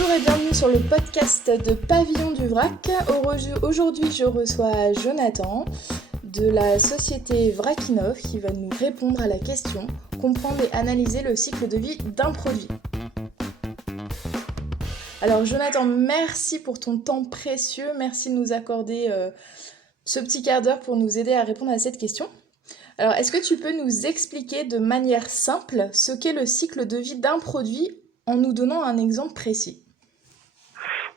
Bonjour et bienvenue sur le podcast de Pavillon du Vrac. Aujourd'hui, je reçois Jonathan de la société Vrakinov qui va nous répondre à la question « Comprendre et analyser le cycle de vie d'un produit ». Alors Jonathan, merci pour ton temps précieux, merci de nous accorder ce petit quart d'heure pour nous aider à répondre à cette question. Alors, est-ce que tu peux nous expliquer de manière simple ce qu'est le cycle de vie d'un produit en nous donnant un exemple précis?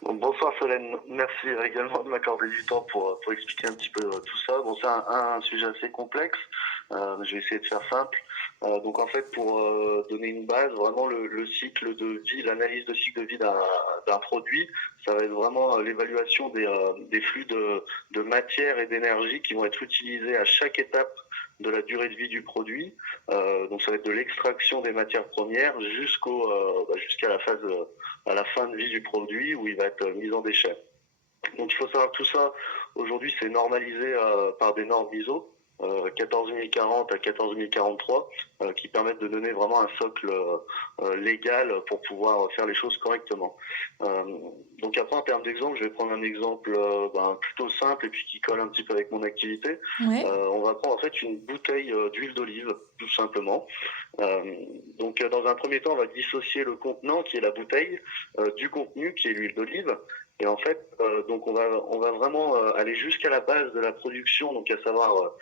Bonsoir Solène, merci également de m'accorder du temps pour expliquer un petit peu tout ça. Bon, c'est un sujet assez complexe, je vais essayer de faire simple. Donc en fait, pour donner une base, vraiment le cycle de vie, l'analyse de cycle de vie d'un produit, ça va être vraiment l'évaluation des flux de matière et d'énergie qui vont être utilisés à chaque étape de la durée de vie du produit. Donc ça va être de l'extraction des matières premières jusqu'à à la fin de vie du produit où il va être mis en déchet. Donc il faut savoir que tout ça, aujourd'hui, c'est normalisé par des normes ISO, 14040 à 14043, qui permettent de donner vraiment un socle légal pour pouvoir faire les choses correctement. Donc après, en termes d'exemple, je vais prendre un exemple plutôt simple et puis qui colle un petit peu avec mon activité. Ouais. On va prendre en fait une bouteille d'huile d'olive, tout simplement. Donc dans un premier temps, on va dissocier le contenant, qui est la bouteille, du contenu, qui est l'huile d'olive. Et en fait, donc on va vraiment aller jusqu'à la base de la production, donc à savoir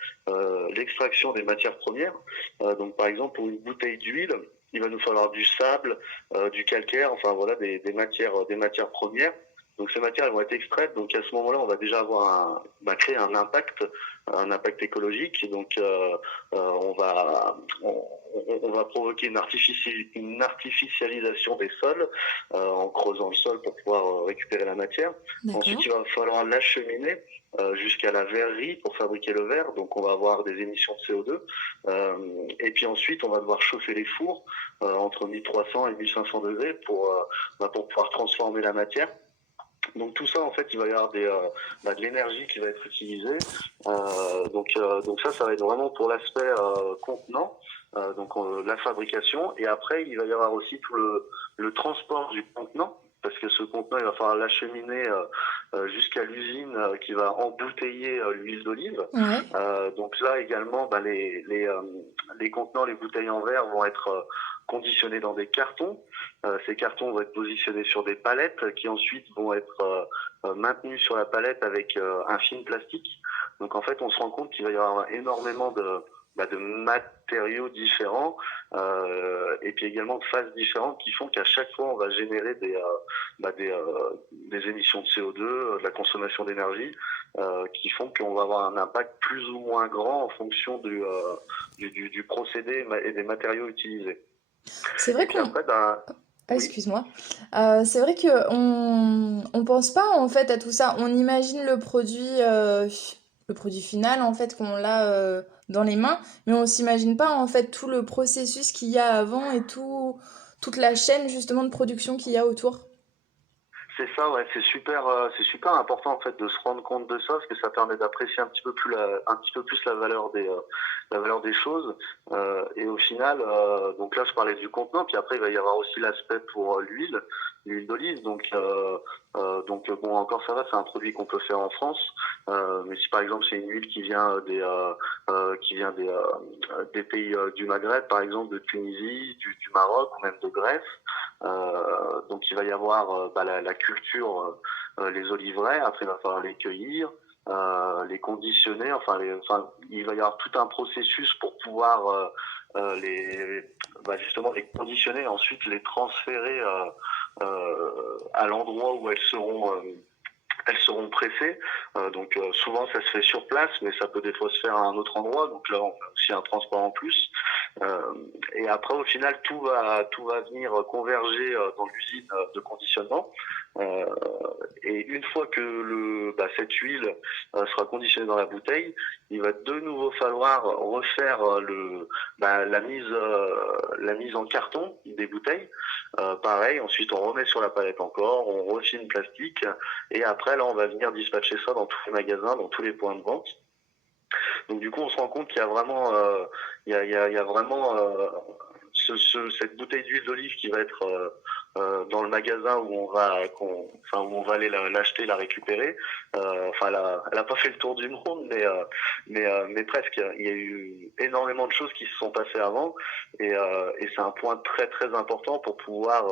l'extraction des matières premières. Donc par exemple, pour une bouteille d'huile, il va nous falloir du sable, du calcaire, enfin voilà, des matières premières. Donc ces matières elles vont être extraites. Donc à ce moment-là, on va déjà créer un impact écologique. Donc on va provoquer une artificialisation des sols en creusant le sol pour pouvoir récupérer la matière. D'accord. Ensuite, il va falloir l'acheminer jusqu'à la verrerie pour fabriquer le verre. Donc on va avoir des émissions de CO2. Et puis ensuite, on va devoir chauffer les fours entre 1300 et 1500 degrés pour pouvoir transformer la matière. Donc tout ça, en fait, il va y avoir de l'énergie qui va être utilisée. Donc ça va être vraiment pour l'aspect contenant, la fabrication. Et après, il va y avoir aussi tout le transport du contenant, parce que ce contenant, il va falloir l'acheminer jusqu'à l'usine qui va embouteiller l'huile d'olive. Ouais. Donc là également, les contenants, les bouteilles en verre vont être conditionnés dans des cartons. Ces cartons vont être positionnés sur des palettes qui ensuite vont être maintenus sur la palette avec un film plastique. Donc en fait, on se rend compte qu'il va y avoir énormément de matériaux différents et puis également de phases différentes qui font qu'à chaque fois, on va générer des émissions de CO2, de la consommation d'énergie qui font qu'on va avoir un impact plus ou moins grand en fonction du procédé et des matériaux utilisés. C'est vrai Et puis qu'on... après, oui. Excuse-moi. C'est vrai que on pense pas en fait à tout ça. On imagine le produit final en fait qu'on l'a dans les mains, mais on s'imagine pas en fait tout le processus qu'il y a avant et toute la chaîne justement de production qu'il y a autour. C'est ça, ouais, c'est super important en fait de se rendre compte de ça parce que ça permet d'apprécier un petit peu plus la valeur des choses. Et au final, donc là je parlais du contenant, puis après il va y avoir aussi l'aspect pour l'huile d'olive. Donc bon, encore ça va, c'est un produit qu'on peut faire en France. Mais si par exemple c'est une huile des pays du Maghreb, par exemple de Tunisie, du Maroc ou même de Grèce. Donc il va y avoir la culture, les oliveraies. Après il va falloir les cueillir, les conditionner. Il va y avoir tout un processus pour pouvoir justement les conditionner et ensuite les transférer à l'endroit où elles seront pressées. Donc souvent ça se fait sur place, mais ça peut des fois se faire à un autre endroit. Donc là on a aussi un transport en plus. Et après au final tout va venir converger dans l'usine de conditionnement. Et une fois que cette huile sera conditionnée dans la bouteille, il va de nouveau falloir refaire la mise en carton des bouteilles. Pareil, ensuite on remet sur la palette encore, on refile le plastique et après là on va venir dispatcher ça dans tous les magasins, dans tous les points de vente. Donc du coup on se rend compte qu'il y a vraiment il y a vraiment cette bouteille d'huile d'olive qui va être dans le magasin où on va aller l'acheter, la récupérer. Enfin, elle a pas fait le tour du monde, mais presque. Il y a eu énormément de choses qui se sont passées avant, et c'est un point très très important pour pouvoir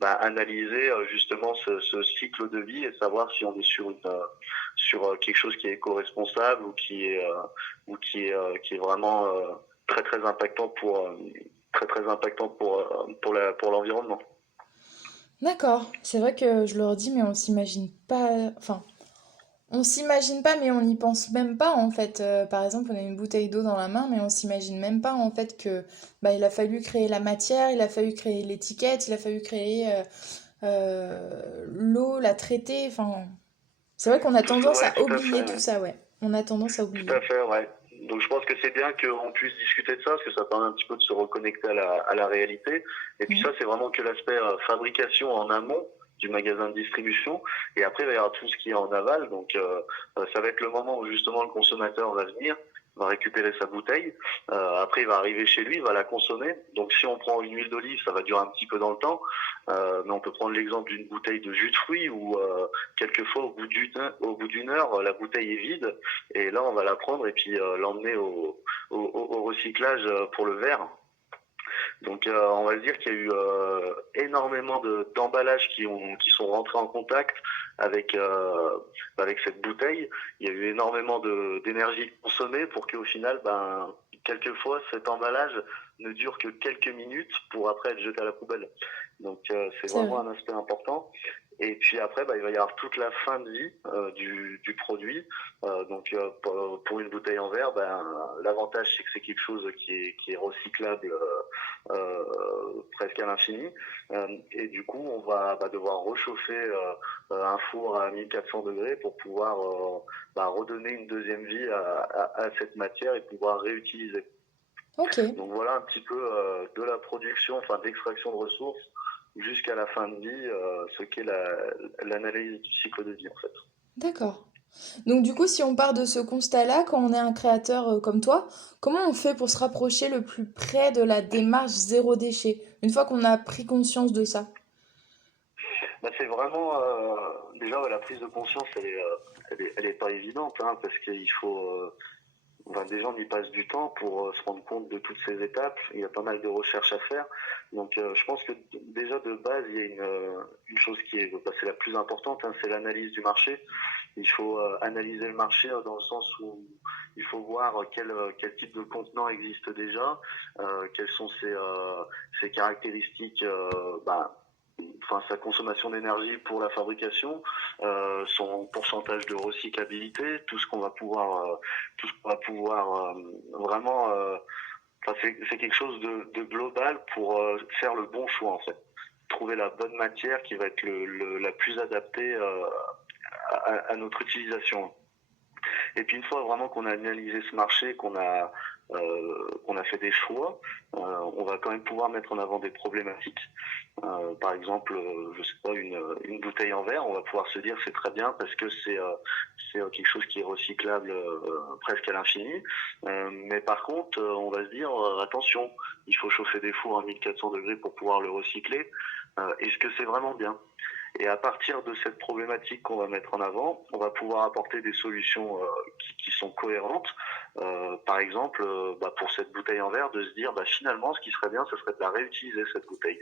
analyser justement ce cycle de vie et savoir si on est sur quelque chose qui est éco-responsable ou qui est vraiment très très impactant pour l'environnement. D'accord, c'est vrai que je leur dis, mais on s'imagine pas. Enfin, on s'imagine pas, mais on n'y pense même pas en fait. Par exemple, on a une bouteille d'eau dans la main, mais on s'imagine même pas en fait que bah, il a fallu créer la matière, il a fallu créer l'étiquette, il a fallu créer l'eau, la traiter. Enfin, c'est vrai qu'on a Tout ça, tendance ouais, à tout à oublier fait. tout Ouais. ça, ouais. On a tendance à Tout à oublier. fait, ouais. Donc je pense que c'est bien qu'on puisse discuter de ça, parce que ça permet un petit peu de se reconnecter à la réalité. Et puis Mm. ça, c'est vraiment que l'aspect fabrication en amont du magasin de distribution. Et après, il va y avoir tout ce qui est en aval. Donc ça va être le moment où justement le consommateur va venir, va récupérer sa bouteille. Après, il va arriver chez lui, il va la consommer. Donc si on prend une huile d'olive, ça va durer un petit peu dans le temps. Mais on peut prendre l'exemple d'une bouteille de jus de fruits où quelquefois au bout d'une heure, la bouteille est vide. Et là, on va la prendre et puis l'emmener au recyclage pour le verre. Donc, on va dire qu'il y a eu énormément d'emballages qui sont rentrés en contact avec cette bouteille. Il y a eu énormément d'énergie consommée pour qu'au final, quelquefois, cet emballage ne dure que quelques minutes pour après être jeté à la poubelle. Donc, c'est C'est vraiment vrai. un aspect important. Et puis après, il va y avoir toute la fin de vie du produit. Donc pour une bouteille en verre, l'avantage c'est que c'est quelque chose qui est recyclable presque à l'infini. Et du coup, on va devoir réchauffer un four à 1400 degrés pour pouvoir redonner une deuxième vie à cette matière et pouvoir réutiliser. Ok. Donc voilà un petit peu de la production, enfin d'extraction de ressources jusqu'à la fin de vie, ce qu'est l'analyse du cycle de vie en fait. D'accord. Donc du coup, si on part de ce constat-là, quand on est un créateur comme toi, comment on fait pour se rapprocher le plus près de la démarche zéro déchet, une fois qu'on a pris conscience de ça? C'est vraiment déjà ouais, la prise de conscience, elle est pas évidente hein, parce qu'il faut déjà on y passe du temps pour se rendre compte de toutes ces étapes. Il y a pas mal de recherches à faire. Donc je pense que déjà de base il y a une chose qui est c'est la plus importante, hein, c'est l'analyse du marché. Il faut analyser le marché dans le sens où il faut voir quel type de contenant existe déjà, quelles sont ses caractéristiques, enfin sa consommation d'énergie pour la fabrication, son pourcentage de recyclabilité, tout ce qu'on va pouvoir vraiment. C'est quelque chose de global pour faire le bon choix en fait. Trouver la bonne matière qui va être la plus adaptée à notre utilisation. Et puis une fois vraiment qu'on a analysé ce marché, qu'on a fait des choix, on va quand même pouvoir mettre en avant des problématiques. Par exemple, je sais pas, une bouteille en verre, on va pouvoir se dire c'est très bien parce que c'est quelque chose qui est recyclable presque à l'infini. Mais par contre, on va se dire attention, il faut chauffer des fours à 1400 degrés pour pouvoir le recycler. Est-ce que c'est vraiment bien? Et à partir de cette problématique qu'on va mettre en avant, on va pouvoir apporter des solutions qui sont cohérentes. Par exemple, pour cette bouteille en verre, de se dire finalement, ce qui serait bien, ce serait de la réutiliser cette bouteille.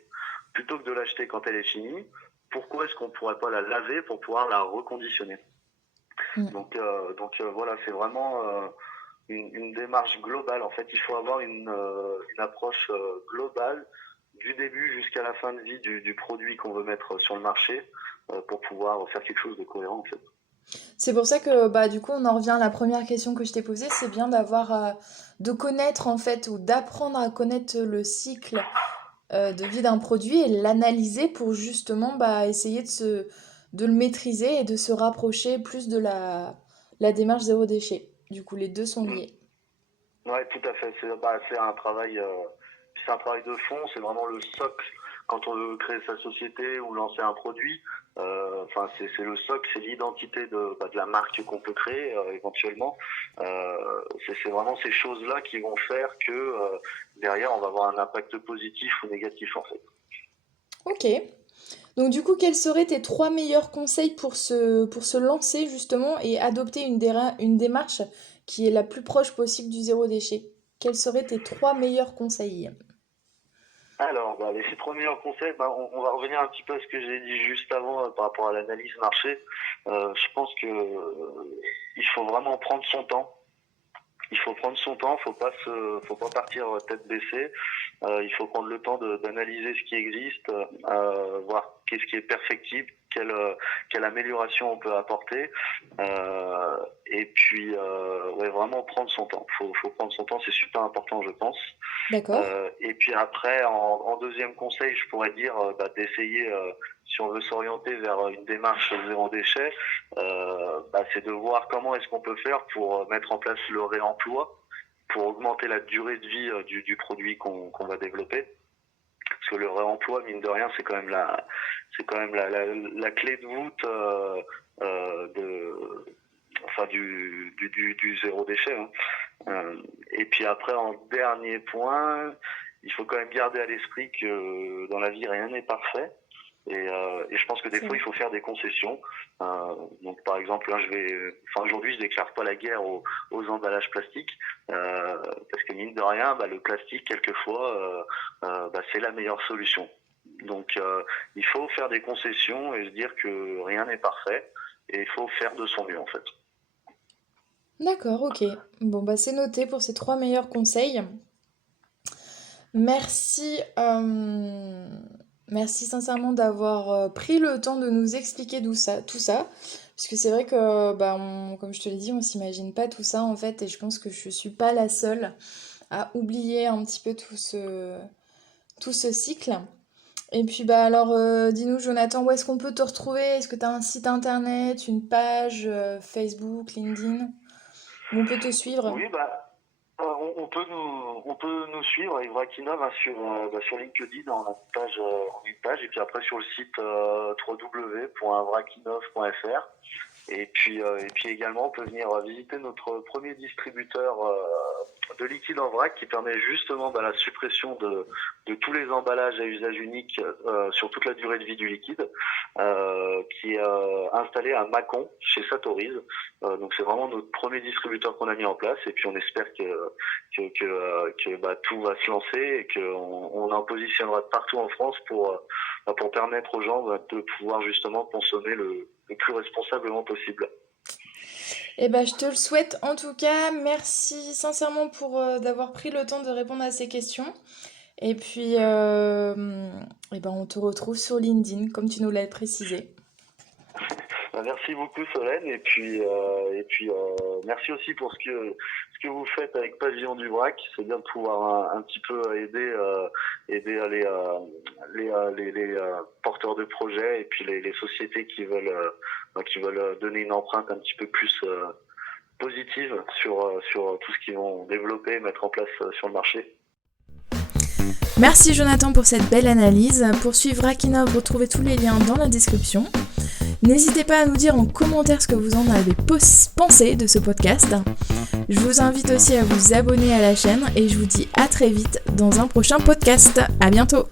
Plutôt que de l'acheter quand elle est finie, pourquoi est-ce qu'on ne pourrait pas la laver pour pouvoir la reconditionner? Mm. Donc voilà, c'est vraiment une démarche globale. En fait, il faut avoir une approche globale du début jusqu'à la fin de vie du produit qu'on veut mettre sur le marché pour pouvoir faire quelque chose de cohérent en fait. C'est pour ça que bah du coup on en revient à la première question que je t'ai posée, c'est bien d'avoir de connaître en fait ou d'apprendre à connaître le cycle de vie d'un produit et l'analyser pour justement bah essayer de le maîtriser et de se rapprocher plus de la démarche zéro déchet. Du coup les deux sont Mm. liés. Ouais, tout à fait. C'est un travail de fond. C'est vraiment le socle quand on veut créer sa société ou lancer un produit. C'est le socle, c'est l'identité de la marque qu'on peut créer éventuellement. C'est vraiment ces choses-là qui vont faire que derrière on va avoir un impact positif ou négatif en fait. Ok. Donc du coup, quels seraient tes 3 meilleurs conseils pour se lancer justement et adopter une démarche qui est la plus proche possible du zéro déchet? Quels seraient tes 3 meilleurs conseils? Alors, les 3 meilleurs conseils, on va revenir un petit peu à ce que j'ai dit juste avant par rapport à l'analyse marché. Je pense que il faut vraiment prendre son temps. Il faut prendre son temps, faut pas partir tête baissée. Il faut prendre le temps d'analyser ce qui existe, voir qu'est-ce qui est perfectible, quelle amélioration on peut apporter, et puis ouais, vraiment prendre son temps. Faut prendre son temps, c'est super important, je pense. D'accord? Et puis après, en deuxième conseil, je pourrais dire d'essayer, si on veut s'orienter vers une démarche zéro déchet, c'est de voir comment est-ce qu'on peut faire pour mettre en place le réemploi, pour augmenter la durée de vie du produit qu'on va développer. Parce que le réemploi, mine de rien, c'est quand même la clé de voûte du zéro déchet. Hein. Et puis après, en dernier point, il faut quand même garder à l'esprit que dans la vie, rien n'est parfait. Et je pense que des C'est fois, vrai. il faut faire des concessions. Donc, par exemple, là, aujourd'hui, je déclare pas la guerre aux emballages plastiques, parce que mine de rien, le plastique, quelquefois, c'est la meilleure solution. Donc, il faut faire des concessions et se dire que rien n'est parfait, et il faut faire de son mieux, en fait. D'accord, ok. Bon, bah c'est noté pour ces 3 meilleurs conseils. Merci, merci sincèrement d'avoir pris le temps de nous expliquer tout ça. Parce que c'est vrai que, comme je te l'ai dit, on s'imagine pas tout ça en fait. Et je pense que je suis pas la seule à oublier un petit peu tout ce cycle. Et puis, alors, dis-nous, Jonathan, où est-ce qu'on peut te retrouver? Est-ce que tu as un site internet, une page, Facebook, LinkedIn, où on peut te suivre? Oui, on peut nous suivre avec Vrakinov hein, sur LinkedIn, on a une page, et puis après sur le site www.vrakinov.fr. Et puis également, on peut venir visiter notre premier distributeur de liquide en vrac qui permet justement la suppression de tous les emballages à usage unique sur toute la durée de vie du liquide, qui est installé à Mâcon, chez Satoriz. Donc c'est vraiment notre premier distributeur qu'on a mis en place, et puis on espère que tout va se lancer et qu'on en positionnera partout en France pour permettre aux gens de pouvoir justement consommer le plus responsablement possible. Eh ben, je te le souhaite en tout cas. Merci sincèrement pour d'avoir pris le temps de répondre à ces questions. Et puis, on te retrouve sur LinkedIn, comme tu nous l'as précisé. Merci beaucoup Solène, et puis merci aussi pour ce que vous faites avec Pavillon du Vrac. C'est bien de pouvoir un petit peu aider les porteurs de projets et puis les sociétés qui veulent donner une empreinte un petit peu plus positive sur tout ce qu'ils vont développer et mettre en place sur le marché. Merci Jonathan pour cette belle analyse. Pour suivre Vrakinov, retrouvez tous les liens dans la description. N'hésitez pas à nous dire en commentaire ce que vous en avez pensé de ce podcast. Je vous invite aussi à vous abonner à la chaîne et je vous dis à très vite dans un prochain podcast. À bientôt!